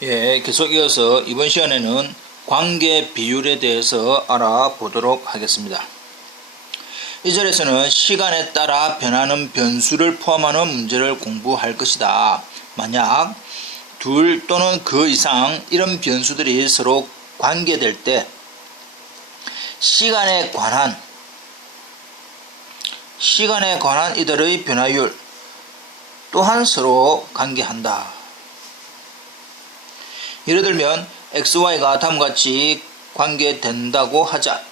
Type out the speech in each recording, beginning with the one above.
예, 계속 이어서 이번 시간에는 관계 비율에 대해서 알아보도록 하겠습니다. 이 절에서는 시간에 따라 변하는 변수를 포함하는 문제를 공부할 것이다. 만약 둘 또는 그 이상 이런 변수들이 서로 관계될 때 시간에 관한 이들의 변화율 또한 서로 관계한다. 예를 들면 XY가 다음과 같이 관계된다고 하자.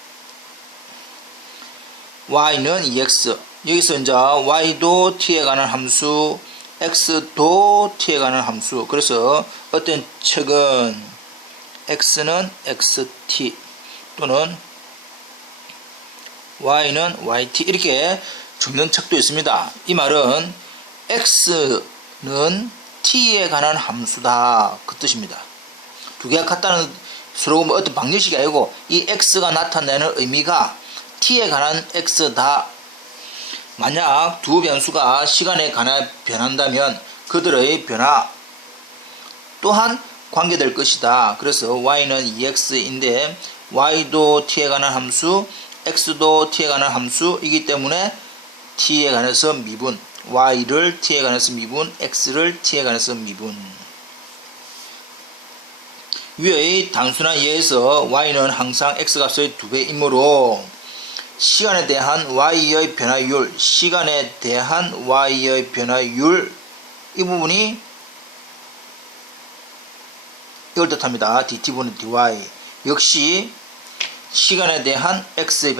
Y는 EX, 여기서 이제 Y도 T에 관한 함수, X도 T에 관한 함수. 그래서 어떤 책은 X는 XT 또는 Y는 YT 이렇게 적는 책도 있습니다. 이 말은 X는 T에 관한 함수다 그 뜻입니다. 두 개가 같다는 서로 어떤 방정식이 아니고 이 X가 나타내는 의미가 T에 관한 X다. 만약 두 변수가 시간에 관해 변한다면 그들의 변화 또한 관계될 것이다. 그래서 Y는 EX인데 Y도 T에 관한 함수, X도 T에 관한 함수이기 때문에 T에 관해서 미분, Y를 T에 관해서 미분, X를 T에 관해서 미분. 위의 단순한 예에서 Y는 항상 X값의 2배이므로 시간에 대한 Y의 변화율, 이 부분이 이걸 뜻합니다. dt분의 dy. 역시 시간에 대한 X의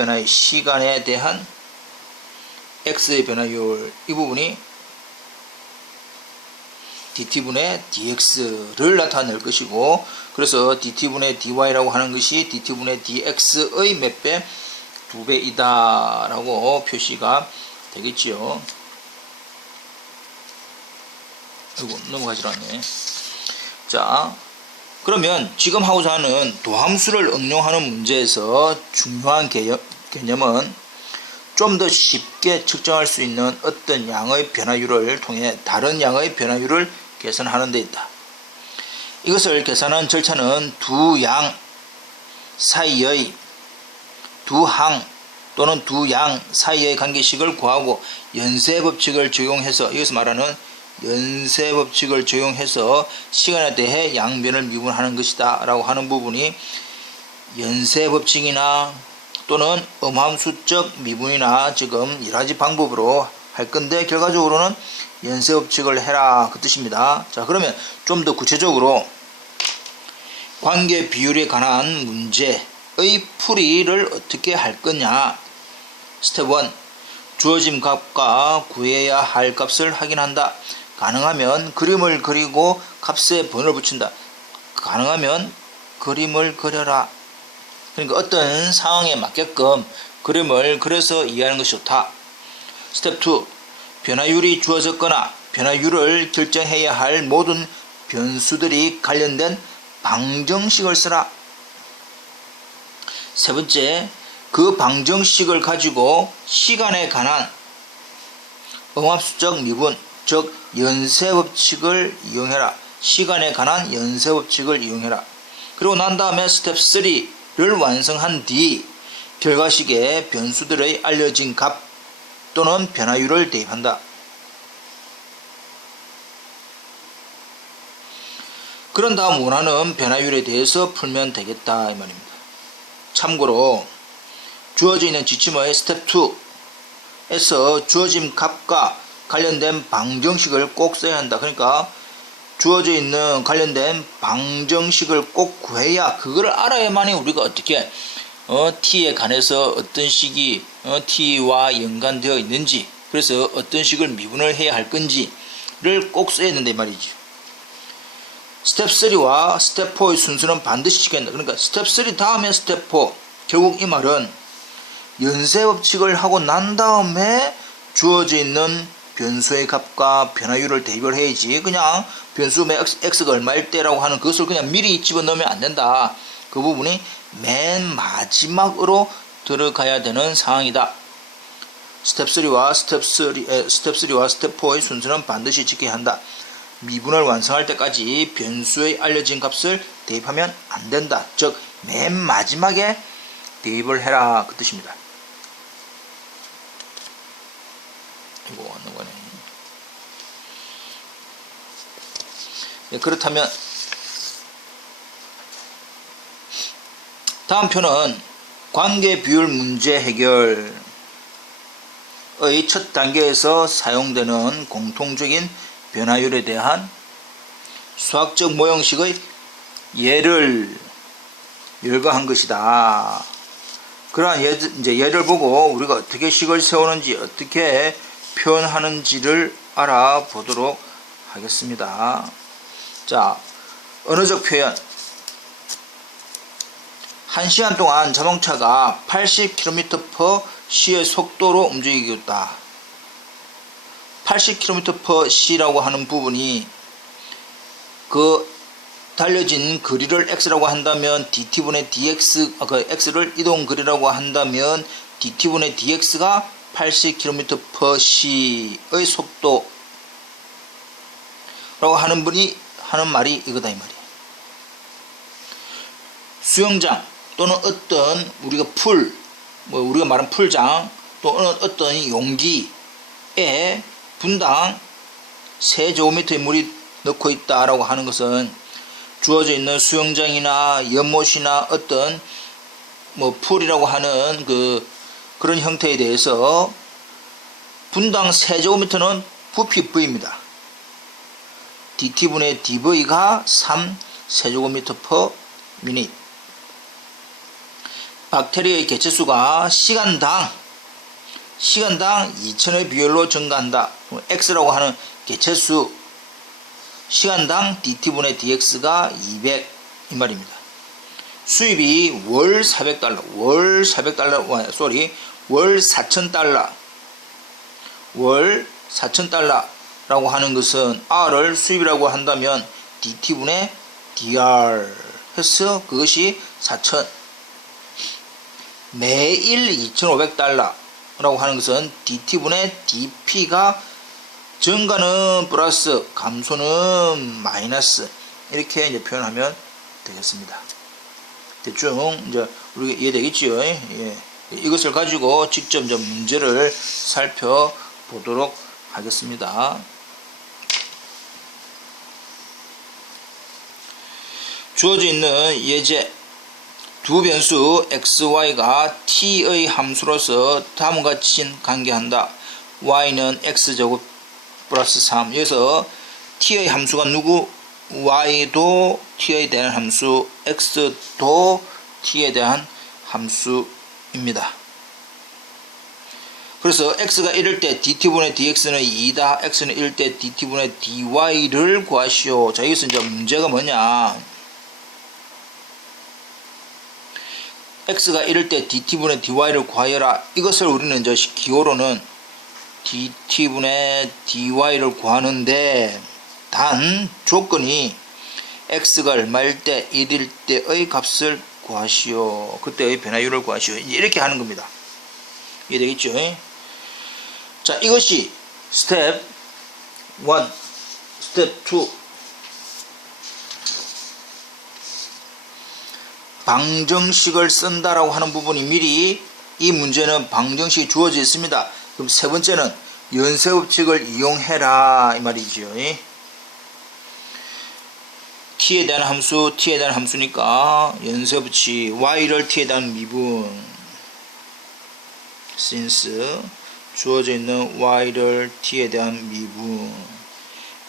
변화율, 이 부분이 dt분의 dx를 나타낼 것이고, 그래서 dt분의 dy라고 하는 것이 dt분의 dx의 몇 배? 2배이다 라고 표시가 되겠지요. 아이고, 넘어가질 않네. 자, 그러면 지금 하고자 하는 도함수를 응용하는 문제에서 중요한 개념은 좀 더 쉽게 측정할 수 있는 어떤 양의 변화율을 통해 다른 양의 변화율을 계산하는 데 있다. 이것을 계산하는 절차는 두 양 사이의 또는 두 양 사이의 관계식을 구하고 연쇄법칙을 적용해서, 여기서 말하는 연쇄법칙을 적용해서 시간에 대해 양변을 미분하는 것이다 라고 하는 부분이 연쇄법칙이나 또는 음함수적 미분이나 지금 여러 가지 방법으로 할 건데, 결과적으로는 연쇄법칙을 해라 그 뜻입니다. 자, 그러면 좀 더 구체적으로 관계 비율에 관한 문제의 풀이를 어떻게 할 거냐. 스텝 1. 주어진 값과 구해야 할 값을 확인한다. 가능하면 그림을 그리고 값에 번호를 붙인다. 가능하면 그림을 그려라. 그러니까 어떤 상황에 맞게끔 그림을 그려서 이해하는 것이 좋다. 스텝 2. 변화율이 주어졌거나 변화율을 결정해야 할 모든 변수들이 관련된 방정식을 쓰라. 세 번째, 그 방정식을 가지고 시간에 관한 음함수적 미분, 즉 연쇄법칙을 이용해라. 시간에 관한 연쇄법칙을 이용해라. 그리고 난 다음에 스텝 3를 완성한 뒤 결과식에 변수들의 알려진 값 또는 변화율을 대입한다. 그런 다음 원하는 변화율에 대해서 풀면 되겠다 이 말입니다. 참고로 주어져 있는 지침의 스텝 2에서 주어진 값과 관련된 방정식을 꼭 써야 한다. 그러니까 주어져 있는 관련된 방정식을 꼭 구해야, 그걸 알아야만이 우리가 어떻게 t에 관해서 어떤 식이 t와 연관되어 있는지, 그래서 어떤 식을 미분을 해야 할 건지를 꼭 써야 된다 이 말이죠. 스텝 3와 스텝 4의 순서는 반드시 지켜야 한다. 그러니까 스텝 3 다음에 스텝 4, 결국 이 말은 연쇄법칙을 하고 난 다음에 주어져 있는 변수의 값과 변화율을 대입을 해야지, 그냥 변수의 x가 얼마일 때라고 하는 그것을 그냥 미리 집어넣으면 안 된다. 그 부분이 맨 마지막으로 들어가야 되는 상황이다. 스텝 3와 스텝 4의 순서는 반드시 지켜야 한다. 미분을 완성할 때까지 변수의 알려진 값을 대입하면 안 된다. 즉 맨 마지막에 대입을 해라 그 뜻입니다. 이거 왔는 거네. 네, 그렇다면 다음 표는 관계 비율 문제 해결의 첫 단계에서 사용되는 공통적인 변화율에 대한 수학적 모형식의 예를 열거한 것이다. 그러한 예를 보고 우리가 어떻게 식을 세우는지 어떻게 표현하는지를 알아보도록 하겠습니다. 자, 언어적 표현. 1시간 동안 자동차가 80km/sh의 속도로 움직이겠다. 80km/sh라고 하는 부분이 그 달려진 거리를 x라고 한다면 dt분의 dx, 그 x를 이동 거리라고 한다면 dt분의 dx가 80km/sh의 속도라고 하는 분이 하는 말이 이거다 이 말이에요. 수영장 또는 어떤 우리가 우리가 말하는 풀장 또는 어떤 용기에 분당 세제곱미터의 물이 넣고 있다라고 하는 것은 주어져 있는 수영장이나 연못이나 어떤 풀이라고 하는 그런 형태에 대해서 분당 세제곱미터는 부피 V입니다. dt분의 dV가 3 세제곱미터/미닛. 박테리아의 개체수가 시간당 2000의 비율로 증가한다. x라고 하는 개체수 시간당 dt분의 dx가 200 이 말입니다. 수입이 월 400달러, 월 4,000달러, 월 4,000달러라고 하는 것은 r을 수입이라고 한다면 dt분의 dr 해서 그것이 4,000. 매일 2,500달러라고 하는 것은 dt분의 dp가 증가는 플러스, 감소는 마이너스 이렇게 이제 표현하면 되겠습니다. 대충 이제 우리가 이해되겠지요? 예. 이것을 가지고 직접 이제 문제를 살펴보도록 하겠습니다. 주어져 있는 예제 두 변수 xy가 t의 함수로서 다음과 같이 관계한다. y는 x제곱 플러스 3. 여기서 t의 함수가 누구? y도 t에 대한 함수, x도 t에 대한 함수입니다. 그래서 x가 1일 때 dt분의 dx는 2다. x는 1일 때 dt분의 dy를 구하시오. 자, 여기서 이제 문제가 뭐냐? x가 1일 때 dt분의 dy를 구하여라. 이것을 우리는 이제 기호로는 dt분의 dy를 구하는데 단 조건이 x가 얼마일 때 1일 때의 값을 구하시오. 그때의 변화율을 구하시오. 이렇게 하는 겁니다. 이해되겠죠? 자, 이것이 스텝 1, 스텝 2. 방정식을 쓴다라고 하는 부분이 미리 이 문제는 방정식이 주어져 있습니다. 그럼 세 번째는 연쇄법칙을 이용해라 이 말이지요. t에 대한 함수, t에 대한 함수니까 연쇄법칙 y를 t에 대한 미분 since 주어져 있는 y를 t에 대한 미분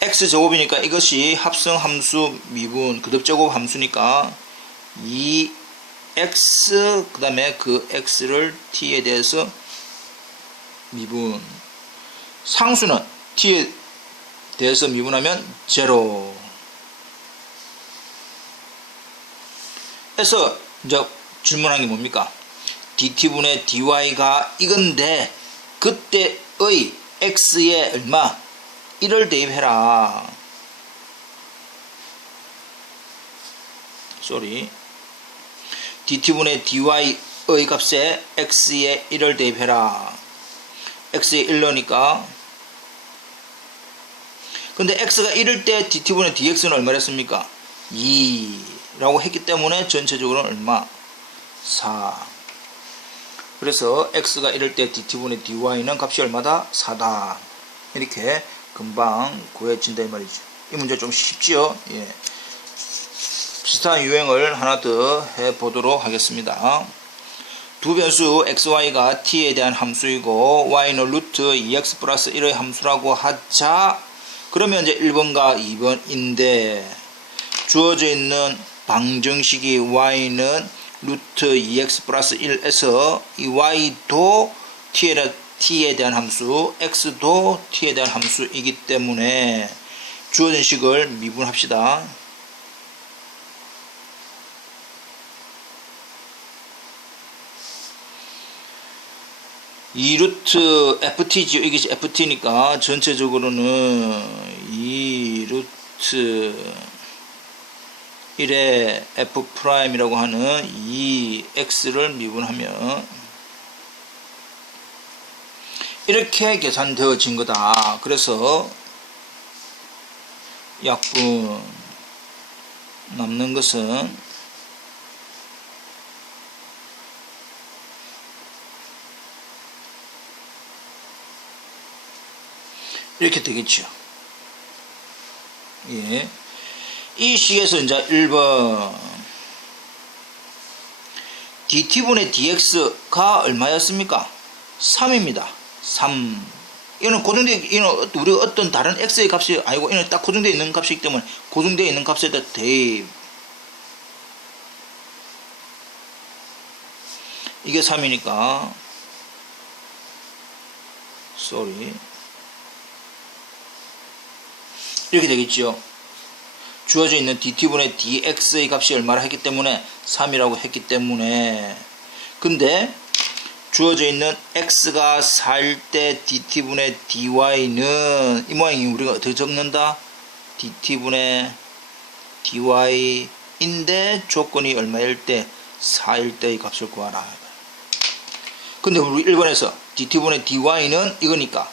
x제곱이니까 이것이 합성함수 미분 그듭제곱 함수니까 2x 그 다음에 그 x를 t에 대해서 미분 상수는 t에 대해서 미분하면 0 해서 이제 질문한 게 뭡니까? dt분의 dy가 이건데 그때의 x에 얼마? 1을 대입해라. dt분의 dy의 값에 x에 1을 대입해라. x에 1 넣으니까 근데 x가 1일 때 dt분의 dx는 얼마랬습니까? 2라고 했기 때문에 전체적으로는 얼마? 4. 그래서 x가 1일 때 dt분의 dy는 값이 얼마다? 4다. 이렇게 금방 구해진다 이 말이죠. 이 문제 좀 쉽지요? 예. 비슷한 유형을 하나 더 해보도록 하겠습니다. 두 변수 xy가 t에 대한 함수이고 y는 루트 2x 플러스 1의 함수라고 하자. 그러면 이제 1번과 2번인데 주어져 있는 방정식이 y는 루트 2x 플러스 1에서 이 y도 t에 대한 함수, x도 t에 대한 함수이기 때문에 주어진 식을 미분합시다. 이 루트 ft지요. 이게 ft니까 전체적으로는 이 루트 1의 f'이라고 하는 이 x를 미분하면 이렇게 계산되어진 거다. 그래서 약분 남는 것은 이렇게 되겠죠. 예. 이 식에서 이제 1번 dt분의 dx가 얼마였습니까? 3입니다. 3. 이거는 이거는 우리가 어떤 다른 x의 값이 아니고 이거는 딱 고정되어 있는 값이기 때문에 고정되어 있는 값에다 대입. 이게 3이니까 이렇게 되겠죠. 주어져 있는 dt분의 dx의 값이 얼마나 했기 때문에 3이라고 했기 때문에 근데 주어져 있는 x가 4일 때 dt분의 dy는 이 모양이 우리가 어떻게 적는다? dt분의 dy인데 조건이 얼마일 때? 4일 때의 값을 구하라. 근데 우리 1번에서 dt분의 dy는 이거니까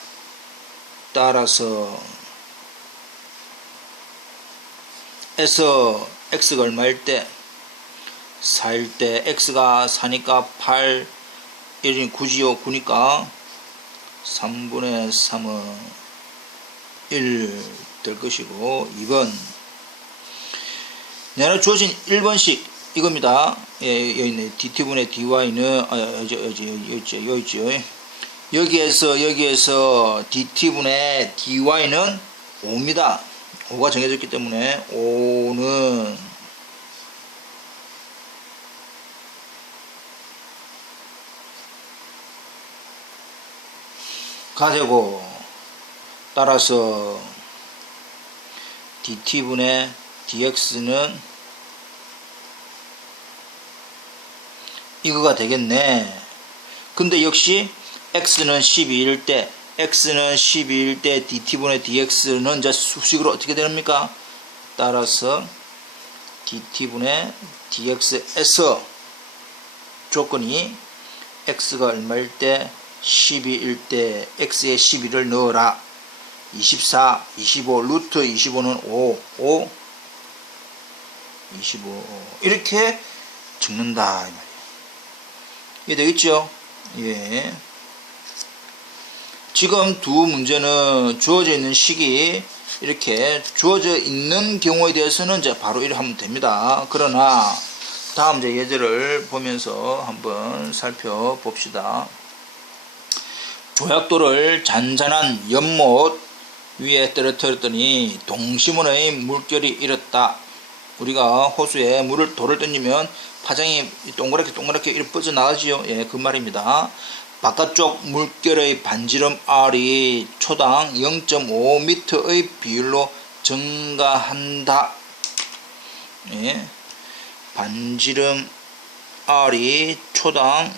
따라서 에서 x가 얼마일 때? 4일 때 x가 4니까 8 1이 9지요. 9니까 3분의 3은 1 될 것이고 2번 내가 주어진 1번식 이겁니다. 예, 여기 있네. dt분의 dy는 여기 있죠. 여기에서 dt분의 dy는 5입니다. 5가 정해졌기 때문에 5는 가되고 따라서 dt분의 dx는 이거가 되겠네. 근데 역시 x는 12일 때 dt분의 dx는 이제 수식으로 어떻게 됩니까? 따라서 dt분의 dx에서 조건이 x가 얼마일 때? 12일 때 x에 12를 넣어라. 24, 25, 루트 25는 5, 25 이렇게 적는다. 이해 되겠죠? 예. 지금 두 문제는 주어져 있는 식이 이렇게 주어져 있는 경우에 대해서는 이제 바로 이렇게 하면 됩니다. 그러나 다음 이제 예제를 보면서 한번 살펴봅시다. 조약돌을 잔잔한 연못 위에 떨어뜨렸더니 동시문의 물결이 일었다. 우리가 호수에 돌을 던지면 파장이 동그랗게 이렇게 뻗어나가지요. 예, 그 말입니다. 바깥쪽 물결의 반지름 R이 초당 0.5m의 비율로 증가한다. 예, 반지름 R이 초당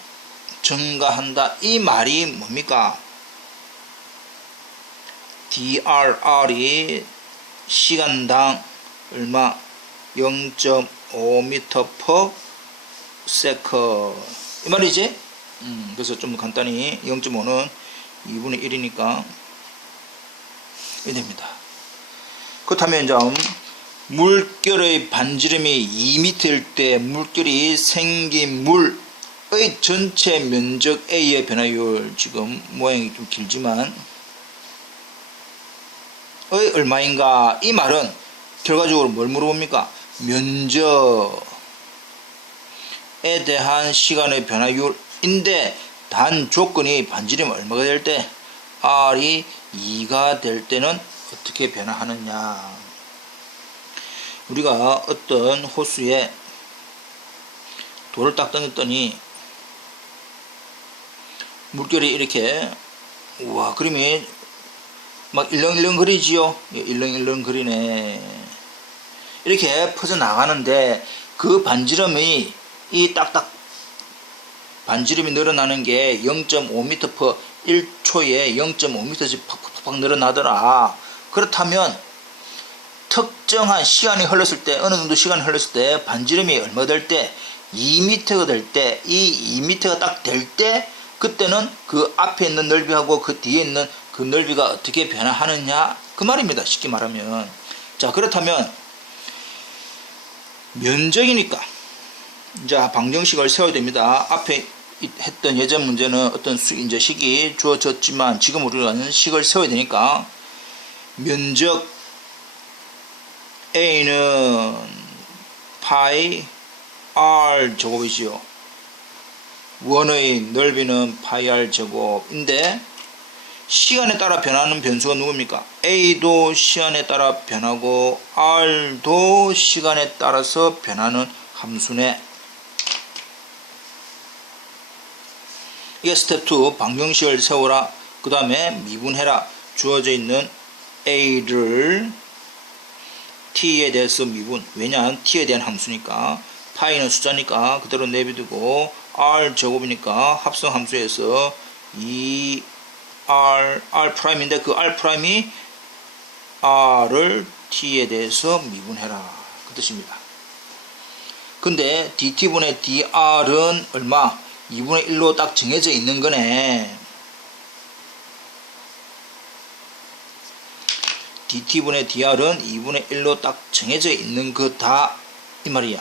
증가한다. 이 말이 뭡니까? DRR이 시간당 얼마? 0.5m/s 이 말이지? 그래서 좀 간단히 0.5는 2분의 1이니까 이 됩니다. 그렇다면 이제 물결의 반지름이 2m일 때 물결이 생긴 물의 전체 면적 A의 변화율, 지금 모양이 좀 길지만 의 얼마인가? 이 말은 결과적으로 뭘 물어봅니까? 면적에 대한 시간의 변화율인데, 단 조건이 반지름이 얼마가 될 때, R이 2가 될 때는 어떻게 변화하느냐. 우리가 어떤 호수에 돌을 딱 던졌더니 물결이 이렇게, 우와, 그림이 막 일렁일렁 거리지요. 일렁일렁 거리네. 이렇게 퍼져 나가는데, 그 반지름이, 이 딱딱 반지름이 늘어나는 게 0.5m per 1초에 0.5m씩 팍팍팍 늘어나더라. 그렇다면 특정한 시간이 흘렀을 때, 어느 정도 시간이 흘렀을 때 반지름이 얼마 될 때, 2m가 될 때, 이 2m가 딱 될 때, 그때는 그 앞에 있는 넓이하고 그 뒤에 있는 그 넓이가 어떻게 변화하느냐, 그 말입니다. 쉽게 말하면. 자, 그렇다면 면적이니까 이제 방정식을 세워야 됩니다. 앞에 했던 예전 문제는 어떤 이제 식이 주어졌지만, 지금 우리는 식을 세워야 되니까, 면적 A는 파이 R 제곱이지요. 원의 넓이는 파이 R 제곱인데, 시간에 따라 변하는 변수가 누굽니까? A도 시간에 따라 변하고 R도 시간에 따라서 변하는 함수네. 이게 스텝 2, 방정식을 세우라. 그 다음에 미분해라. 주어져 있는 A를 T에 대해서 미분. 왜냐하면 T에 대한 함수니까, 파이는 숫자니까 그대로 내비두고, R 제곱이니까 합성 함수에서 R'인데 그 R'이 R을 T에 대해서 미분해라. 그 뜻입니다. 근데 DT분의 DR은 얼마? 2분의 1로 딱 정해져 있는 거네. DT분의 DR은 2분의 1로 딱 정해져 있는 거다, 이 말이야.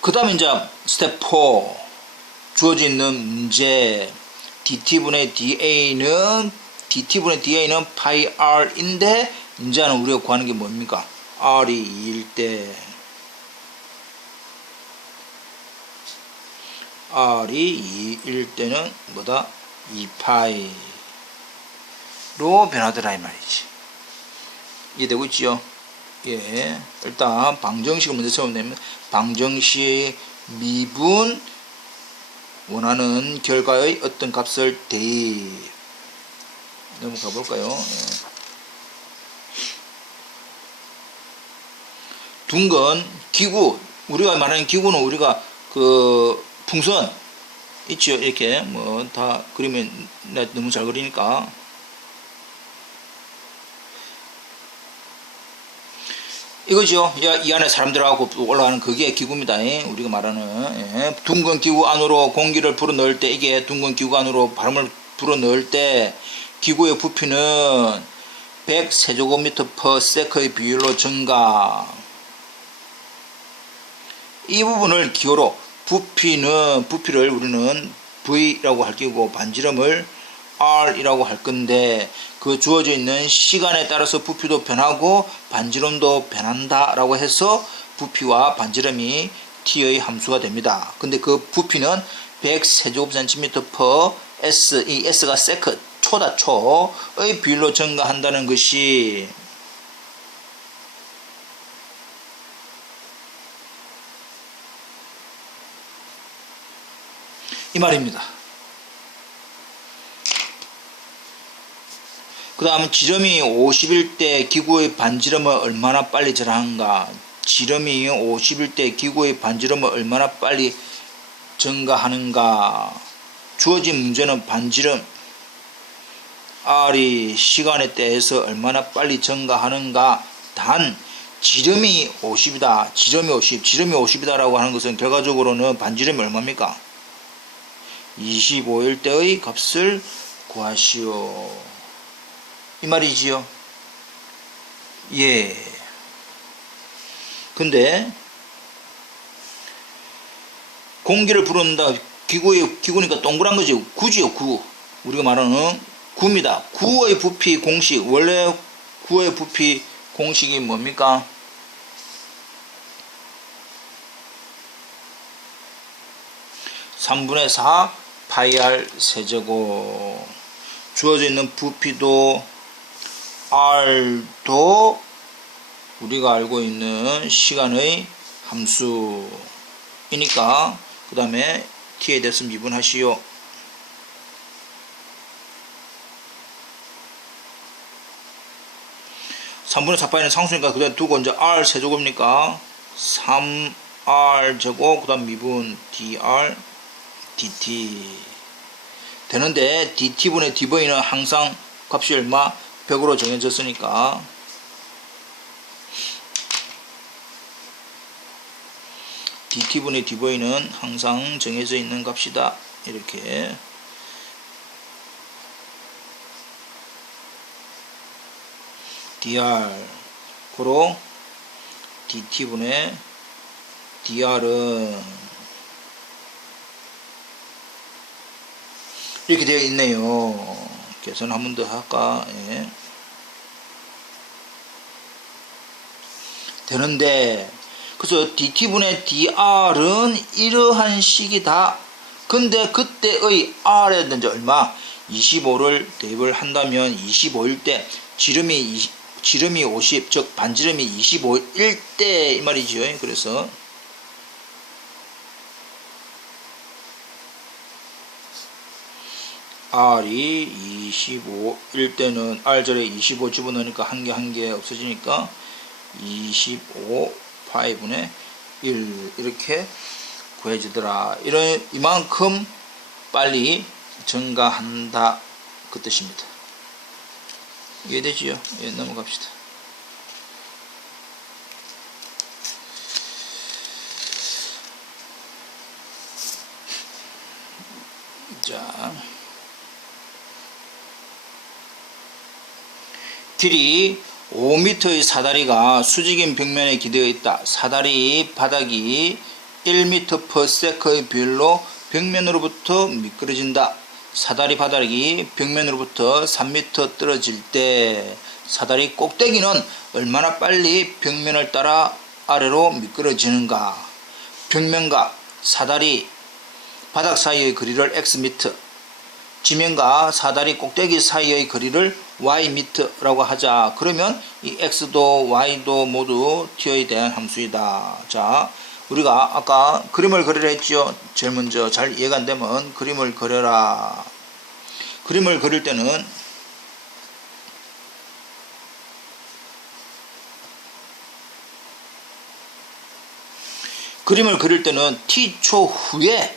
그 다음에 이제 스텝 4, 주어져 있는 문제. DT분의 DA는 파이 R인데, 문제는 우리가 구하는 게 뭡니까? R이 2일 때, R이 2일 때는 뭐다? 2파이로 변하더라, 이 말이지. 이해되고 있지요? 예. 일단 방정식을 먼저 세우면, 방정식 미분 원하는 결과의 어떤 값을 대입. 넘어가 볼까요? 예. 둥근 기구, 우리가 말하는 기구는 우리가 그 풍선 있죠. 이렇게 뭐 다 그리면 너무 잘 그리니까, 이거죠. 이 안에 사람들하고 올라가는 그게 기구입니다. 우리가 말하는 둥근 기구 안으로 공기를 불어넣을 때, 이게 둥근 기구 안으로 바람을 불어넣을 때 기구의 부피는 100세제곱미터 per sec의 비율로 증가. 이 부분을 기호로 부피를 우리는 V라고 할 거고, 반지름을 R이라고 할 건데, 그 주어져 있는 시간에 따라서 부피도 변하고 반지름도 변한다 라고 해서 부피와 반지름이 T의 함수가 됩니다. 근데 그 부피는 100세제곱cm per S, 이 S가 세컨, 초다, 초의 비율로 증가한다는 것이 이 말입니다. 그 다음 지름이 50일 때 기구의 반지름을 얼마나 빨리 절하는가. 지름이 50일 때 기구의 반지름을 얼마나 빨리 증가하는가. 주어진 문제는 반지름 R이 시간에 대해서 얼마나 빨리 증가하는가. 단 지름이 50이다. 지름이 50이다라고 하는 것은 결과적으로는 반지름이 얼마입니까? 25일 때의 값을 구하시오. 이 말이지요. 예. 근데 공기를 부른다. 기구니까 동그란 거지. 구지요, 구. 우리가 말하는 구입니다. 구의 부피 공식. 원래 구의 부피 공식이 뭡니까? (3분의 4) 파이 r 세제곱. 주어져 있는 부피도 r도 우리가 알고 있는 시간의 함수이니까 그 다음에 t에 대해서 미분하시오. (3분의 4파이는) 상수니까 그대로 두고 이제 r 세제곱이니까 3r 제곱 그 다음 미분 dr dt 되는데 dt분의 dv는 항상 값이 얼마? 100으로 정해졌으니까 dt분의 dv는 항상 정해져 있는 값이다. 이렇게 dr 고로 dt분의 dr은 이렇게 되어 있네요. 계산 한 번 더 할까? 예. 되는데 그래서 dt분의 dr은 이러한 식이다. 근데 그때의 r에는 얼마? 25를 대입을 한다면 25일 때 지름이 50, 즉 반지름이 25일 때 이 말이죠. 그래서 r이 25일 때는 r절에 25 집어넣으니까 한 개 없어지니까 25 파이분의 1 이렇게 구해지더라. 이만큼 빨리 증가한다 그 뜻입니다. 이해되지요? 예, 넘어갑시다. 자, 길이 5m의 사다리가 수직인 벽면에 기대어 있다. 사다리 바닥이 1m/s의 비율로 벽면으로부터 미끄러진다. 사다리 바닥이 벽면으로부터 3m 떨어질 때 사다리 꼭대기는 얼마나 빨리 벽면을 따라 아래로 미끄러지는가? 벽면과 사다리 바닥 사이의 거리를 xm, 지면과 사다리 꼭대기 사이의 거리를 ym라고 하자. 그러면 이 x도 y도 모두 t에 대한 함수이다. 자, 우리가 아까 그림을 그리라 했죠. 제일 먼저 잘 이해가 안 되면 그림을 그려라. 그림을 그릴 때는 t초 후에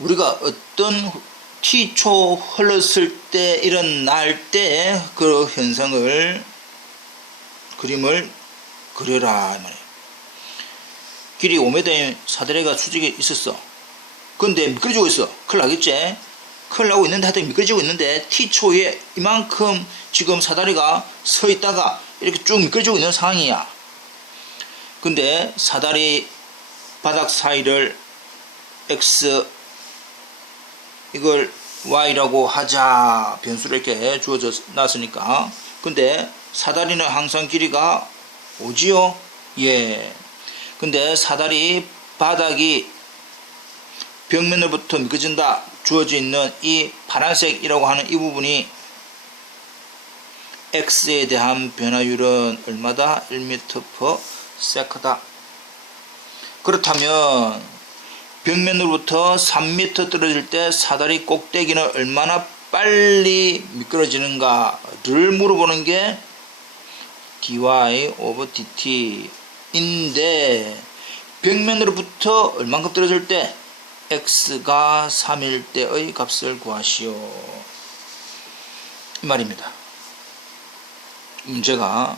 우리가 어떤 t초 흘렀을 때 일어날 때 그 현상을 그림을 그려라 말이에요. 길이 5m의 사다리가 수직에 있었어. 근데 미끄러지고 있어. 큰일 나겠지? 큰일 나고 있는데 하여튼 미끄러지고 있는데 t초에 이만큼 지금 사다리가 서 있다가 이렇게 쭉 미끄러지고 있는 상황이야. 근데 사다리 바닥 사이를 x 이걸 y라고 하자. 변수를 이렇게 주어져 놨으니까. 근데 사다리는 항상 길이가 오지요? 예. 근데 사다리 바닥이 벽면으로부터 미끄러진다. 주어져 있는 이 파란색이라고 하는 이 부분이 x에 대한 변화율은 얼마다? 1m/s다. 그렇다면 벽면으로부터 3m 떨어질 때 사다리 꼭대기는 얼마나 빨리 미끄러지는가를 물어보는 게 dy/dt 인데 벽면으로부터 얼만큼 떨어질 때 x가 3일 때의 값을 구하시오. 이 말입니다. 문제가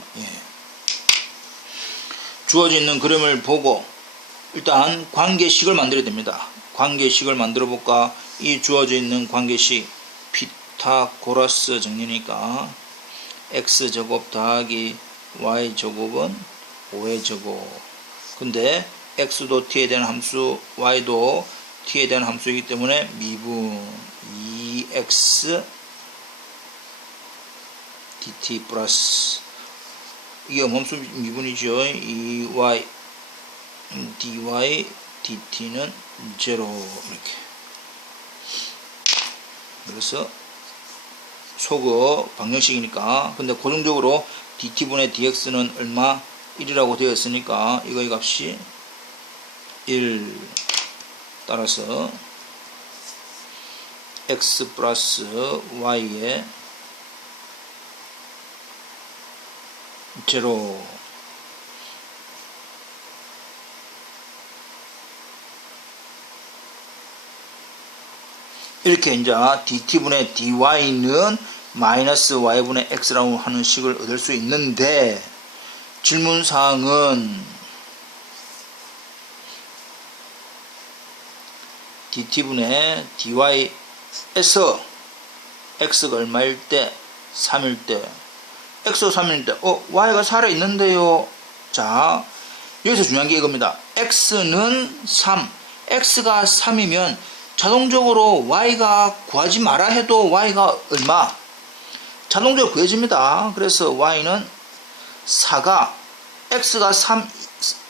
주어져 있는 그림을 보고 일단 관계식을 만들어야 됩니다. 관계식을 만들어 볼까? 이 주어져 있는 관계식 피타고라스 정리니까 x제곱 더하기 y제곱은 5의 제곱. 근데 x도 t에 대한 함수, y도 t에 대한 함수이기 때문에 미분 2x dt 플러스 이게 음함수 미분이죠. 2y dy dt는 0 이렇게. 그래서 소거 방정식이니까. 근데 고정적으로 dt분의 dx는 얼마? 1이라고 되어 있으니까 이거의 값이 1. 따라서 x 플러스 y에 0. 이렇게 이제 dt분의 dy는 마이너스 y분의 x라고 하는 식을 얻을 수 있는데, 질문사항은 dt분의 dy에서 x가 얼마일 때? 3일 때. x가 3일 때 y가 살아있는데요. 자, 여기서 중요한 게 이겁니다. x는 3, x가 3이면 자동적으로 y가 구하지 마라 해도 y가 얼마? 자동적으로 구해집니다. 그래서 y는 4가 x가 3,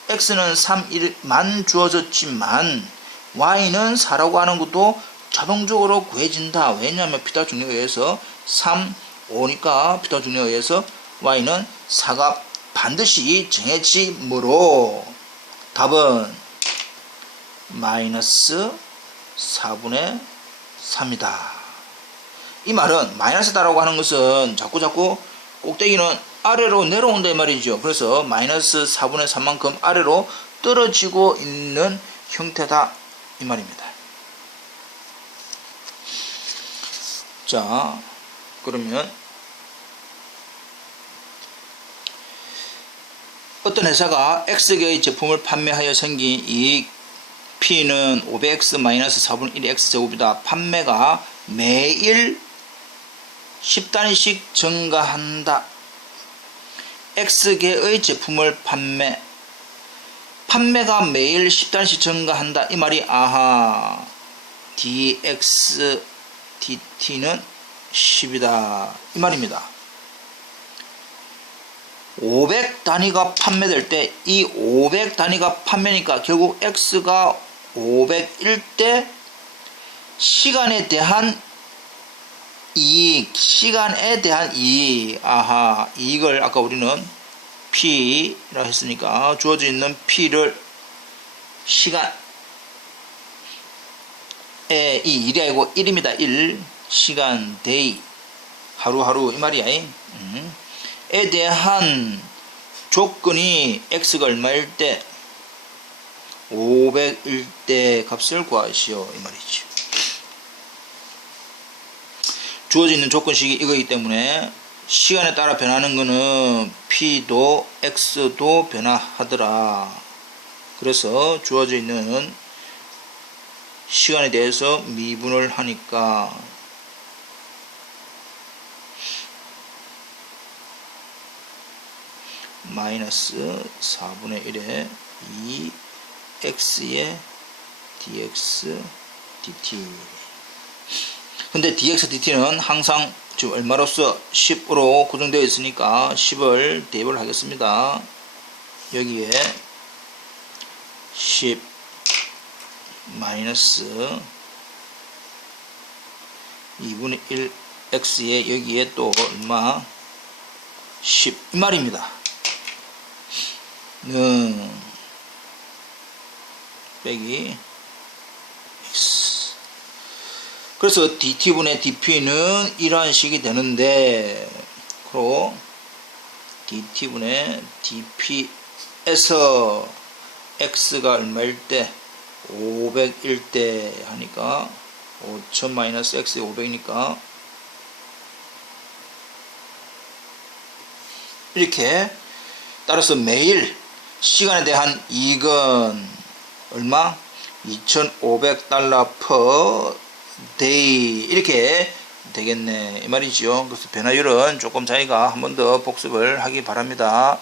x는 3만 주어졌지만 y는 4라고 하는 것도 자동적으로 구해진다. 왜냐하면 피타 중리에 의해서 3, 5니까 피타 중리에 의해서 y는 4가 반드시 정해지므로 답은 마이너스 4분의 3이다. 이 말은 마이너스다라고 하는 것은 자꾸 꼭대기는 아래로 내려온다 이 말이죠. 그래서 마이너스 4분의 3만큼 아래로 떨어지고 있는 형태다 이 말입니다. 자, 그러면 어떤 회사가 X개의 제품을 판매하여 생긴 이익 P는 500x-4분의 1의 X제곱이다. 판매가 매일 10단위씩 증가한다. X개의 제품을 판매가 매일 10단위씩 증가한다. 이 말이 아하, dx dt는 10이다. 이 말입니다. 500단위가 판매될 때 이 500단위가 판매니까 결국 X가 500일 때 시간에 대한 이익, 시간에 대한 이익, 아하, 이익을 아까 우리는 P라 했으니까 주어져 있는 P를 시간에, 이 1이 아니고 1입니다. 1. 시간, day, 하루하루 이 말이야. 에 대한 조건이 X가 얼마일 때? 500일 때 값을 구하시오 이 말이죠. 주어져 있는 조건식이 이거이기 때문에 시간에 따라 변하는 거는 P도 X도 변화하더라. 그래서 주어져 있는 시간에 대해서 미분을 하니까 마이너스 4분의 1에 2x의 dx dt. 근데 dx dt는 항상 지금 얼마로서 10으로 고정되어 있으니까 10을 대입을 하겠습니다. 여기에 10 마이너스 2분의 1 x에 여기에 또 얼마? 10 이 말입니다. 는 빼기 x. 그래서 dt분의 dp는 이러한 식이 되는데, 그리고 dt분의 dp에서 x가 얼마일 때? 500일 때 하니까 5000 마이너스 x에 500이니까 이렇게. 따라서 매일 시간에 대한 이익은 얼마? $2,500 per day 이렇게 되겠네 이 말이죠. 그래서 변화율은 조금 자기가 한 번 더 복습을 하기 바랍니다.